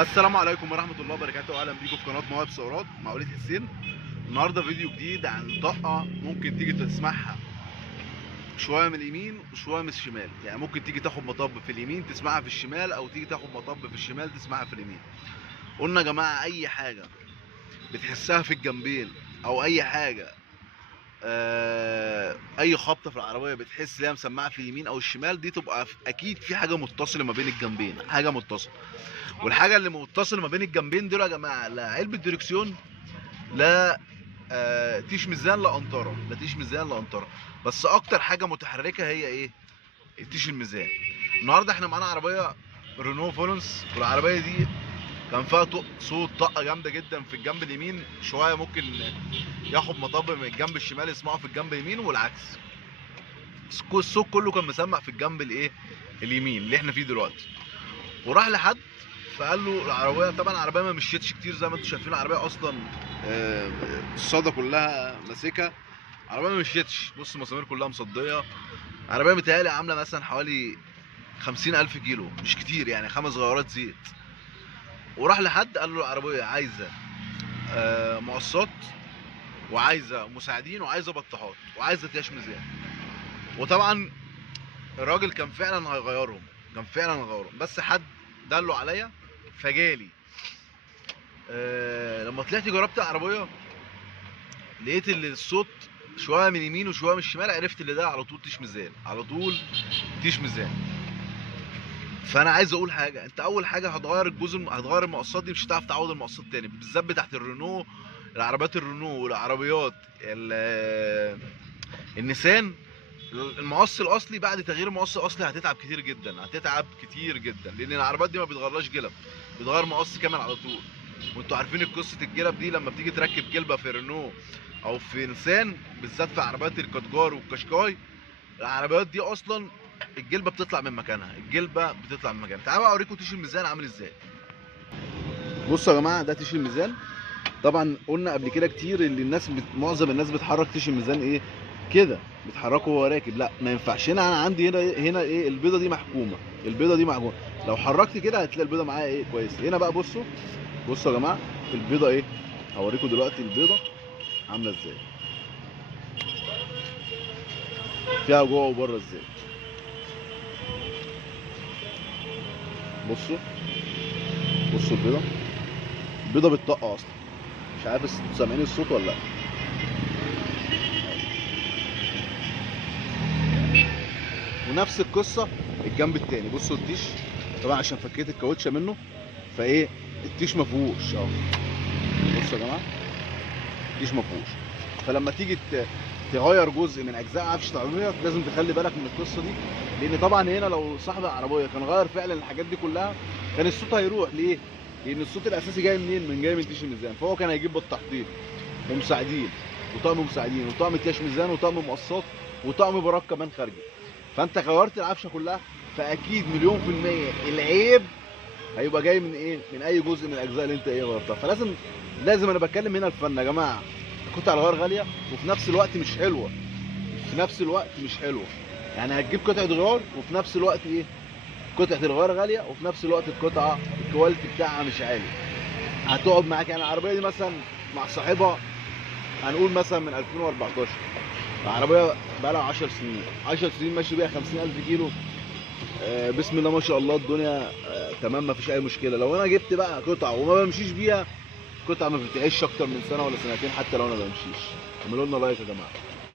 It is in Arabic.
السلام عليكم ورحمة الله وبركاته، أهلا بيكم في قناة مواهب ثورات مع وليد حسين. النهارده فيديو جديد عن طاقة ممكن تيجي تسمعها شوية من اليمين وشوية من الشمال، يعني ممكن تيجي تاخد مطب في اليمين تسمعها في الشمال، أو تيجي تاخد مطب في الشمال تسمعها في اليمين. قلنا يا جماعة أي حاجة بتحسها في الجنبين أو أي حاجة أي خبطة في العربية بتحس ليها مسمعة في اليمين أو الشمال، دي تبقى أكيد في حاجة متصلة ما بين الجنبين، حاجة متصلة. والحاجه اللي متصله ما بين الجنبين دول يا جماعه لا علبه دركسيون، لا تيش ميزان، لا انطره، لا تيش ميزان لا انطره، بس اكتر حاجه متحركه هي ايه؟ التيش الميزان. النهارده احنا معانا عربيه رينو فولنس، والعربيه دي كان فيها صوت طقه جامده جدا في الجنب اليمين، شويه ممكن ياخد مطب من الجنب الشمال يسمعه في الجنب اليمين والعكس. الصوت كله كان مسمع في الجنب الايه؟ اليمين اللي احنا فيه دلوقتي. وراح لحد فقال له العربيه، طبعا العربيه ما مشيتش كتير زي ما انتم شايفين، العربيه اصلا الصاده كلها ماسكه، العربيه ما مشيتش، بص المسامير كلها مصديه. العربيه متهيألي عامله مثلا حوالي 50,000 كيلو، مش كتير يعني، 5 غيارات زيت. وراح لحد قال له العربيه عايزه مقصات، وعايزه مساعدين، وعايزه بطاحات، وعايزه تياش ميزان. وطبعا الراجل كان فعلا هيغيرهم، كان فعلا هيغيرهم، بس حد دله عليا فجالي. لما طلعت جربت العربيه لقيت الصوت شويه من اليمين وشويه من الشمال، عرفت اللي ده على طول تيش ميزان، على طول تيش ميزان. فانا عايز اقول حاجه، انت اول حاجه هتغير هتغير المقصات دي، مش هتعرف تعوض المقصات تاني، بالذات بتاعت الرينو، العربيات الرينو والعربيات النيسان. المقص الاصلي بعد تغيير المقص الاصلي هتتعب كتير جدا، هتتعب كتير جدا، لان العربيات دي ما بتغيرلاش جلب، بتغير مقص كامل على طول. وانتوا عارفين قصه الجلب دي، لما بتيجي تركب جلبه في رينو او في نيسان، بالذات في عربيات الكاتجار والكاشكاي، العربيات دي اصلا الجلبه بتطلع من مكانها، الجلبه بتطلع من مكانها. تعالوا اوريكم تيش الميزان عامل ازاي. بصوا يا جماعه، ده تيش الميزان. طبعا قلنا قبل كده كتير ان معظم الناس بتحرك تيش الميزان ايه كده، بتحركه وهو راكب، لا ما ينفعش. هنا انا عندي هنا ايه، البيضه دي محكومه، البيضه دي محكومه، لو حركت كده هتلاقي البيضه معايا ايه كويس. هنا بقى بصوا يا جماعه البيضه ايه، هوريكم دلوقتي البيضه عامله ازاي، فيها جوه وبره ازاي. بصوا البيضه بتطق اصلا، مش عارف انتوا سامعين الصوت ولا لا. ونفس القصه الجنب التاني، بصوا التيش طبعا عشان فكيت الكاوتشه منه، فايه التيش ما فيهوش اهو. بصوا يا جماعه التيش ما فيهوش، فلما تيجي تغير جزء من اجزاء عفش العربيه لازم تخلي بالك من القصه دي، لان طبعا هنا لو صاحب العربيه كان غير فعلا الحاجات دي كلها كان الصوت هيروح. ليه؟ لان الصوت الاساسي جاي منين؟ جاي من تيش الميزان، فهو كان هيجيب بطاحتين ومساعدين وطقم مساعدين وطقم تيش ميزان وطقم مقصات وطقم براك كمان خارجي، فانت غيرت العفشه كلها، فاكيد مليون في الميه العيب هيبقى جاي من ايه؟ من اي جزء من الاجزاء اللي انت ايه غيرتها. فلازم انا بتكلم هنا الفن يا جماعه، قطع الغيار غاليه وفي نفس الوقت مش حلوه، يعني هتجيب قطعه غيار وفي نفس الوقت ايه؟ قطعه الغيار غاليه وفي نفس الوقت القطعه الكواليتي بتاعها مش عالي. هتقعد معاك يعني العربيه دي مثلا مع صاحبها هنقول مثلا من 2014، العربيه بقى لها 10 سنين، 10 سنين ماشي بيها 50,000 كيلو، بسم الله ما شاء الله، الدنيا تمام، ما فيش اي مشكله. لو انا جبت بقى قطعه وما بمشيش بيها، قطعه ما بتعيش اكتر من سنه ولا سنتين حتى لو انا بمشيش. اعملوا لنا لايك يا جماعه.